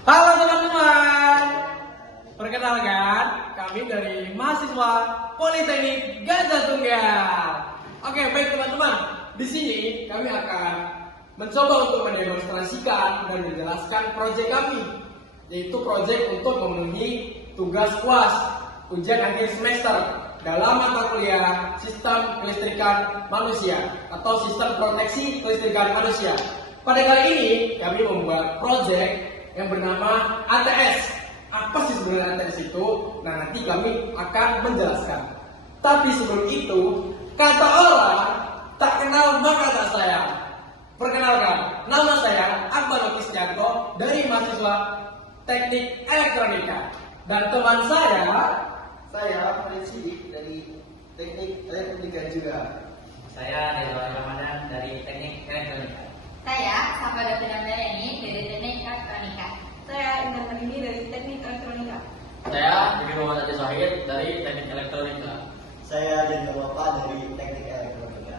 Halo teman-teman, perkenalkan kami dari mahasiswa Politeknik Gajah Tunggal. Oke, baik teman-teman, di sini kami akan mencoba untuk mendemonstrasikan dan menjelaskan proyek kami, yaitu proyek untuk memenuhi tugas UAS ujian akhir semester dalam mata kuliah Sistem Kelistrikan Manusia atau Sistem Proteksi Kelistrikan Manusia. Pada kali ini kami membuat proyek yang bernama ATS. Apa sih sebenarnya ATS itu? Nah, nanti kami akan menjelaskan. Tapi sebelum itu, kata orang tak kenal maka tak sayang. Perkenalkan, nama saya Akbar Okisjanto dari mahasiswa Teknik Elektronika. Dan teman saya Farid Sidik dari Teknik Elektronika juga. Saya Ridwan Ramadan dari Teknik Elektronika. Saya Sapa Davina Dayani dari Teknik Elektronika. Saya Indah Marini dari Teknik Elektronika. Saya Diki Muhammad Adi Sahid dari Teknik Elektronika. Saya Jenderal Bapak dari Teknik Elektronika.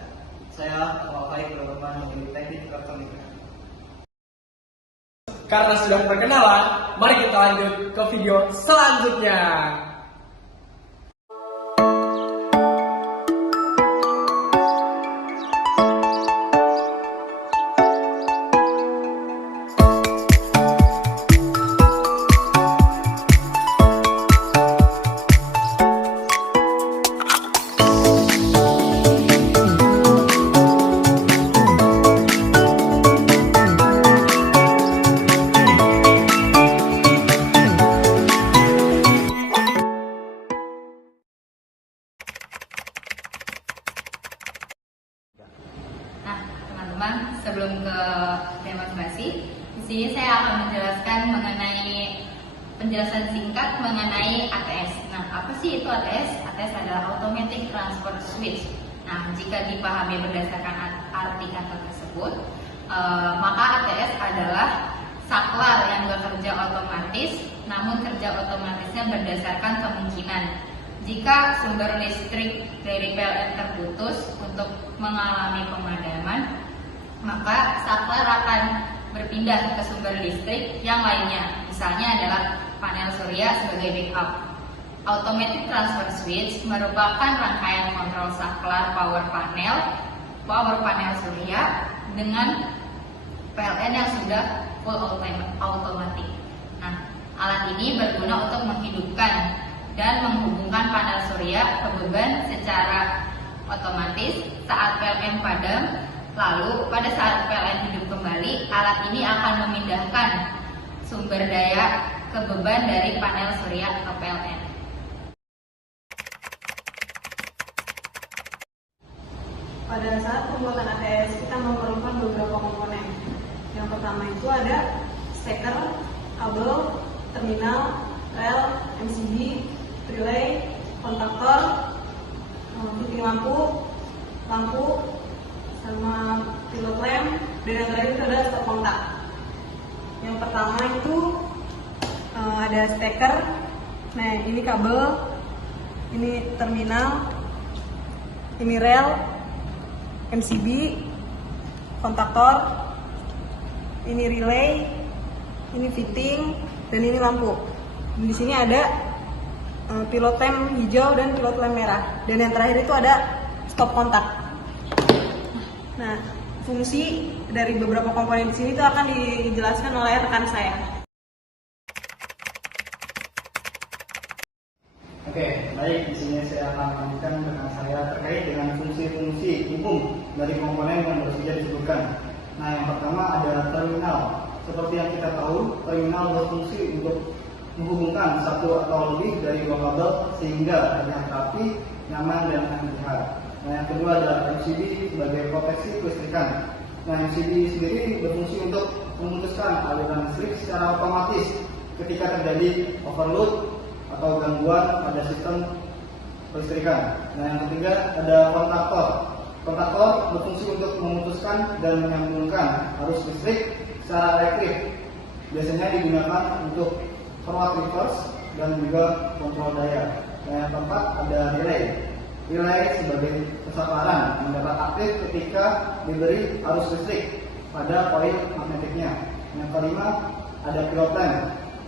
Saya Farid Rahman dari Teknik Elektronika. karena sudah perkenalan, mari kita lanjut ke video selanjutnya. Nah, teman-teman, sebelum ke demonstrasi, di sini saya akan menjelaskan mengenai penjelasan singkat mengenai ATS. Nah, apa sih itu ATS? ATS adalah Automatic Transfer Switch. Nah, jika dipahami berdasarkan arti kata tersebut, maka ATS adalah saklar yang bekerja otomatis, namun kerja otomatisnya berdasarkan kemungkinan. Jika sumber listrik dari PLN terputus untuk mengalami pemadaman, maka saklar akan berpindah ke sumber listrik yang lainnya. Misalnya adalah panel surya sebagai backup. Automatic Transfer Switch merupakan rangkaian kontrol saklar power panel surya dengan PLN yang sudah full automatic. Nah, alat ini berguna untuk menghidupkan dan menghubungkan panel surya ke beban secara otomatis saat PLN padam. Lalu pada saat PLN hidup kembali, alat ini akan memindahkan sumber daya ke beban dari panel surya ke PLN. Pada saat pembuatan ATS, kita memerlukan beberapa komponen. Yang pertama itu ada steker, kabel, terminal, rel, MCB, relay, kontaktor, fitting lampu, sama pilot lamp, dan yang terakhir itu ada stop kontak. Yang pertama itu ada steker. Nah, ini kabel, ini terminal, ini rel, MCB, kontaktor, ini relay, ini fitting, dan ini lampu. Dan di sini ada pilot lamp hijau dan pilot lamp merah. Dan yang terakhir itu ada stop kontak. Nah, fungsi dari beberapa komponen di sini itu akan dijelaskan oleh rekan saya. Oke, baik. Di sini saya akan melanjutkan dengan saya terkait dengan fungsi-fungsi umum dari komponen yang baru saja disebutkan. Nah, yang pertama ada terminal. Seperti yang kita tahu, terminal berfungsi untuk menghubungkan satu atau lebih dari dua kabel sehingga terlihat rapi, nyaman, dan terlihat. Nah, yang kedua adalah MCB sebagai proteksi kelistrikan. Nah, MCB sendiri berfungsi untuk memutuskan aliran listrik secara otomatis ketika terjadi overload atau gangguan pada sistem kelistrikan. Nah, yang ketiga ada kontaktor. Kontaktor berfungsi untuk memutuskan dan menyambungkan arus listrik secara elektrik. Biasanya digunakan untuk forward reverse dan juga kontrol daya. Nah, yang keempat ada relay. Relay sebagai kesaklaran mendapat aktif ketika diberi arus listrik pada koil magnetiknya. Yang kelima ada pilot lamp.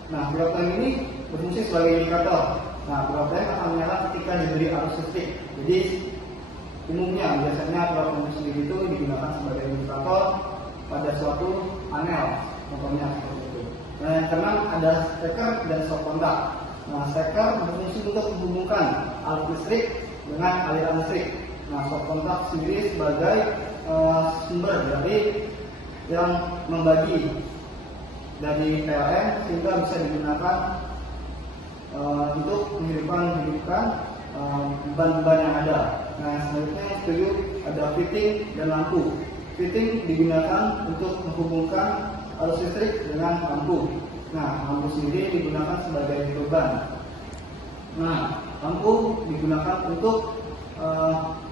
Nah, pilot lamp ini berfungsi sebagai indikator. Nah, pilot lamp akan menyala ketika diberi arus listrik. Jadi umumnya biasanya pilot lamp sendiri itu digunakan sebagai indikator pada suatu panel, contohnya seperti itu. Nah, yang keenam ada steker dan stop kontak. Nah, steker berfungsi untuk menghubungkan arus listrik dengan aliran listrik. Nah, stop kontak sendiri sebagai sumber dari yang membagi dari PLN sehingga bisa digunakan untuk menghidupkan beban-beban yang ada. Nah, selanjutnya yang ketujuh ada fitting dan lampu. Fitting digunakan untuk menghubungkan arus listrik dengan lampu. Nah, lampu sendiri digunakan sebagai beban. Nah, lampu digunakan untuk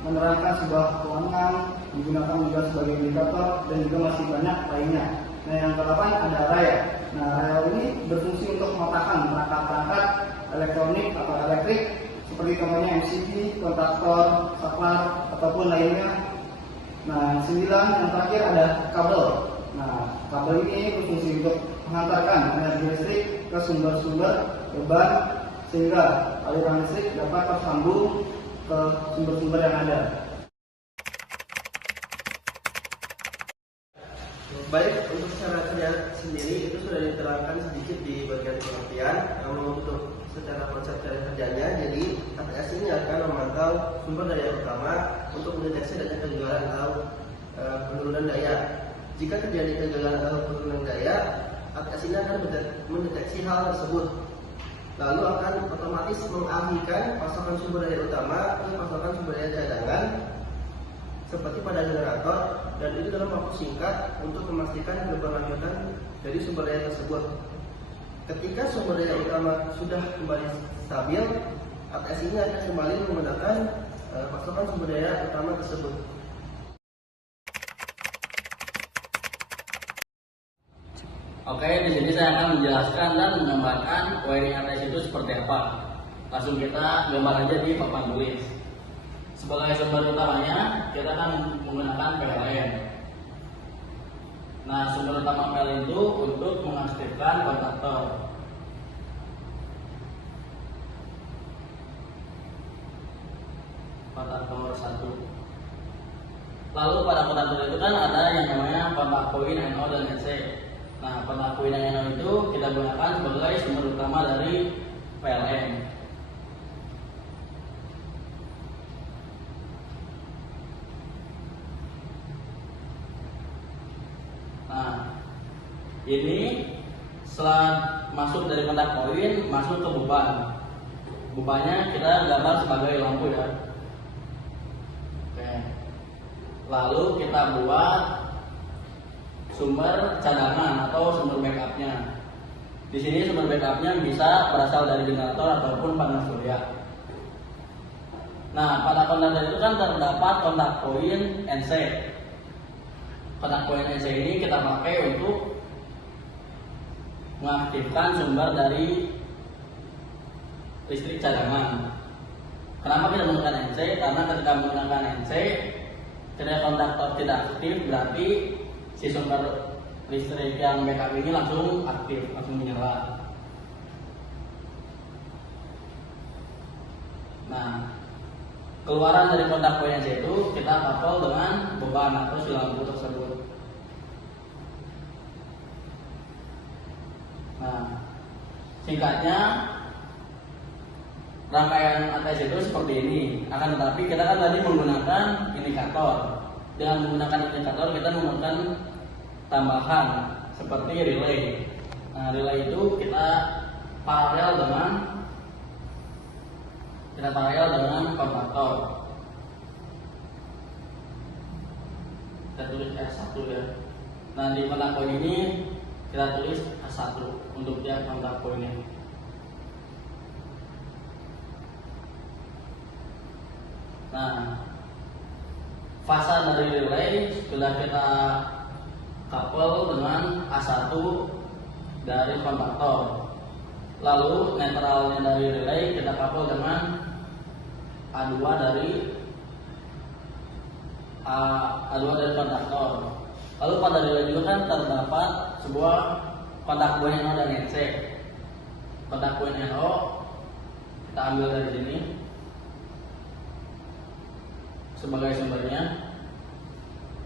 menerangkan sebuah ruangan, digunakan juga sebagai indikator dan juga masih banyak lainnya. Nah, yang ke-8 ada rel. Nah, rel ini berfungsi untuk mematahkan perangkat-perangkat elektronik atau elektrik seperti contohnya MCB, kontaktor, saklar ataupun lainnya. Nah, 9 yang terakhir ada kabel. Nah, kabel ini berfungsi untuk mengantarkan energi listrik ke sumber-sumber beban sehingga aliran listrik dapat tersambung ke sumber-sumber yang ada. Baik, untuk cara kerja sendiri itu sudah diterangkan sedikit di bagian pengertian. Namun untuk secara konsep cara kerjanya, jadi ATS ini akan memantau sumber daya utama untuk mendeteksi adanya kegagalan atau penurunan daya. Jika terjadi kegagalan atau penurunan daya, ATS ini akan mendeteksi hal tersebut, lalu akan otomatis mengalihkan pasokan sumber daya utama ke pasokan sumber daya cadangan seperti pada generator, dan itu dalam waktu singkat untuk memastikan keberlanjutan dari sumber daya tersebut. Ketika sumber daya utama sudah kembali stabil, ATS ini akan kembali menggunakan pasokan sumber daya utama tersebut. Oke, di sini saya akan menjelaskan dan menggambarkan wiring ATS itu seperti apa. Langsung kita gambar aja di papan tulis. Sebagai sumber utamanya, kita akan menggunakan PLN. Nah, sumber utama PLN itu untuk mengaktifkan kontaktor. Kontaktor 1. Lalu pada kontaktor itu kan ada yang namanya kontak koin NO dan NC. Nah, kontak koin NO itu kita gunakan sebagai sumber utama dari PLN. Nah, ini setelah masuk dari kontak koin, masuk ke beban. Bebannya kita gambar sebagai lampu ya. Oke. Lalu kita buat sumber cadangan atau sumber backupnya. Di sini sumber backupnya bisa berasal dari generator ataupun panel surya. Nah, pada kontaktor itu kan terdapat kontak koin NC. Kontak koin NC ini kita pakai untuk mengaktifkan sumber dari listrik cadangan. Kenapa kita menggunakan NC? Karena ketika menggunakan NC, ketika kontaktor tidak aktif, berarti si sumber listrik yang backup ini langsung aktif, langsung menyala. Nah, keluaran dari kontak koin NC itu kita couple dengan beban atau si lampu tersebut. Nah, singkatnya rangkaian ATS itu seperti ini. Akan tetapi kita kan tadi menggunakan indikator. Dengan menggunakan indikator kita menggunakan tambahan seperti relay. Nah, relay itu kita paralel dengan kontaktor. Kita tulis S1 ya. Nah, di kontak koin ini kita tulis S1 untuk tiap kontak koinnya. Nah, fasa dari relay sudah kita couple dengan A1 dari kontaktor. Lalu netralnya dari relay kita couple dengan A2 dari kontaktor. Lalu pada relay juga kan terdapat sebuah kontak point NO dan NC. Kontak point NO kita ambil dari sini sebagai sumbernya,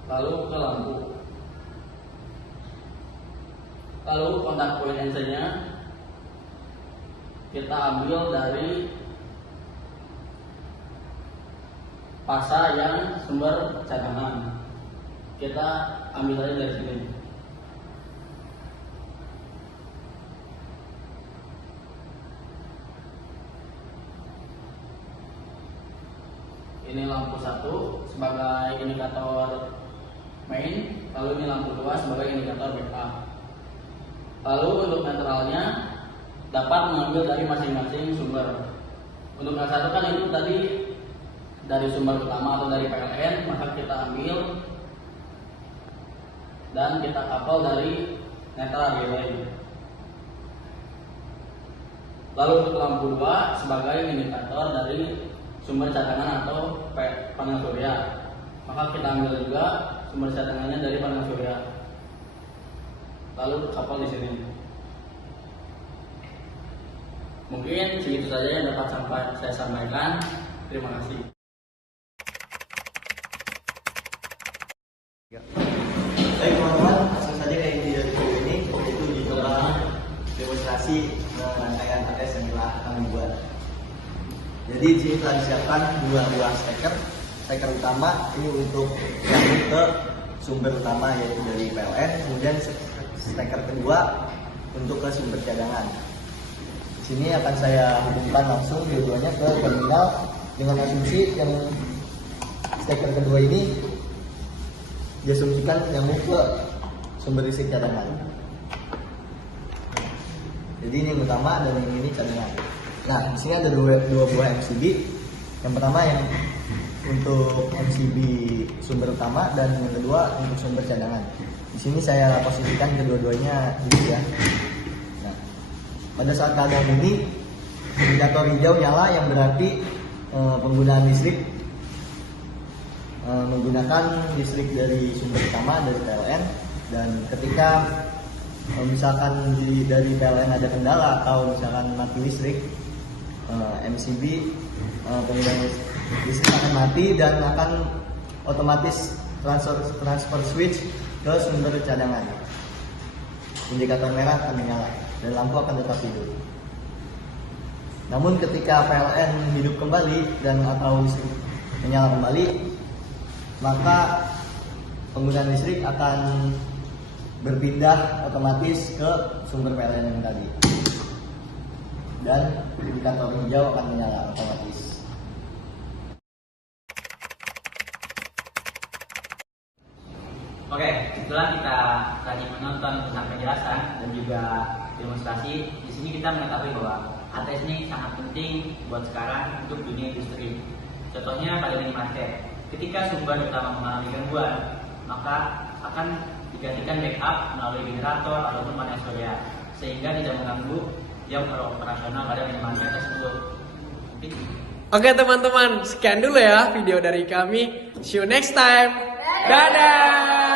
lalu ke lampu. Lalu kontak point NC nya kita ambil dari pasa yang sumber cadangan. Kita ambil aja dari sini. Ini lampu 1 sebagai indikator main, lalu ini lampu 2 sebagai indikator backup. Lalu untuk netralnya dapat mengambil dari masing-masing sumber. Untuk yang satu kan itu tadi dari sumber utama atau dari PLN, maka kita ambil dan kita couple dari netral relay. Lalu untuk lampu 2 sebagai indikator dari sumber cadangan atau panel surya, maka kita ambil juga sumber cadangannya dari panel surya. Lalu couple di sini. Mungkin segitu saja yang dapat saya sampaikan. Terima kasih. Baik teman-teman, langsung saja ke inti dari video ini, yaitu dicoba demonstrasi rangkaian ATS yang telah kami buat. Jadi di sini telah disiapkan dua buah steker utama ini untuk nyambung ke sumber utama yaitu dari PLN, kemudian steker kedua untuk ke sumber cadangan. Di sini akan saya hubungkan langsung dua-duanya ke terminal dengan asumsi yang steker kedua ini diasumsikan nyambung ke sumber listrik cadangan. Jadi ini yang utama dan yang ini cadangan. Nah, di sini ada dua buah MCB. Yang pertama yang untuk MCB sumber utama dan yang kedua untuk sumber cadangan. Di sini saya posisikan kedua-duanya gitu ya. Nah, pada saat keadaan ini indikator hijau nyala yang berarti penggunaan listrik menggunakan listrik dari sumber utama dari PLN, dan ketika misalkan dari PLN ada kendala atau misalkan mati listrik, MCB penggunaan listrik akan mati dan akan otomatis transfer switch ke sumber cadangan. Indikator merah akan menyala dan lampu akan tetap hidup. Namun ketika PLN hidup kembali dan atau listrik menyala kembali, maka penggunaan listrik akan berpindah otomatis ke sumber PLN yang tadi, dan indikator hijau akan menyala otomatis. Oke, setelah kita tadi menonton tentang penjelasan dan juga demonstrasi, di sini kita mengetahui bahwa ATS ini sangat penting buat sekarang untuk dunia industri. Contohnya pada minimarket, ketika sumber utama mengalami gangguan, maka akan digantikan backup melalui generator ataupun panel surya, sehingga tidak mengganggu jam operasional pada minimarket tersebut. Oke teman-teman, sekian dulu ya video dari kami. See you next time. Dadah.